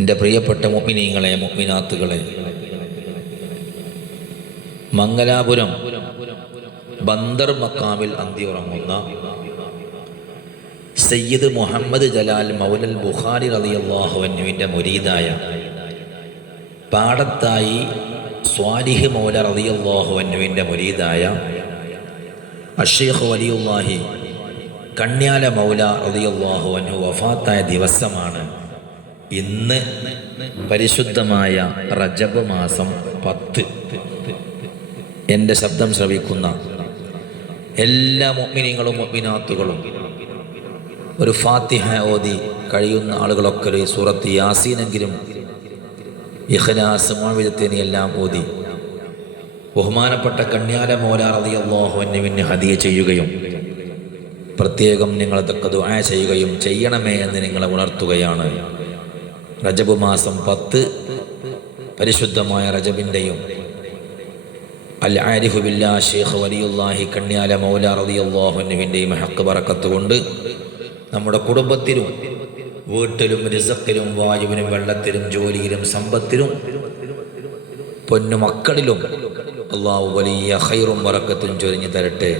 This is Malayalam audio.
എന്റെ പ്രിയപ്പെട്ട മുഅ്മിനീങ്ങളെ മുഅ്മിനാത്തുകളെ. മംഗലാപുരം ബന്ദർ മക്കാമിൽ അന്തിയുറങ്ങുന്ന സയ്യിദ് മുഹമ്മദ് ജലാൽ മൗലൽ ബുഖാരി റളിയല്ലാഹുവിന്റെ മുരീദായ പാടത്തായി സ്വാലിഹ് മൗല റളിയല്ലാഹുവിന്റെ മുരീദായ അഷേഖ് വലിയുള്ളാഹി കണ്യാല മൗല റളിയല്ലാഹു അൻഹു വഫാത്തായ ദിവസമാണ് ഇന്ന് പരിശുദ്ധമായ റജബ് മാസം പത്ത്. എന്റെ ശബ്ദം ശ്രവിക്കുന്ന എല്ലാ മുഅ്മിനീങ്ങളും മുഅ്മിനാത്തുകളും ഒരു ഫാത്തിഹ ഓതി കഴിയുന്ന ആളുകളൊക്കെ ഒരു സൂറത്ത് യാസീനെങ്കിലും ഇഖ്ലാസ് മോവിധത്തിന് എല്ലാം ഓതി. ബഹുമാനപ്പെട്ട കണ്യാല മോല റളിയല്ലാഹു അൻഹുവിന് ഹദിയ ചെയ്യുകയും പ്രത്യേകം നിങ്ങളതൊക്കെ ദുആ ചെയ്യുകയും ചെയ്യണമേ എന്ന് നിങ്ങളെ ഉണർത്തുകയാണ്. റജബ് മാസം പത്ത് പരിശുദ്ധമായ റജബിന്റെയും അൽ ആരിഫു ബില്ലാ ഷേഖ് വലിയുല്ലാഹി കണ്യാല മൗല റളിയല്ലാഹുവിന്റെയും ഹക്ക് പറക്കത്ത് കൊണ്ട് നമ്മുടെ കുടുംബത്തിലും വീട്ടിലും രസത്തിലും വായുവിനും വെള്ളത്തിലും ജോലിയിലും സമ്പത്തിലും പൊന്നു മക്കളിലും അള്ളാഹു വലിയ ഹൈറും വറക്കത്തും ചൊരിഞ്ഞു തരട്ടെ.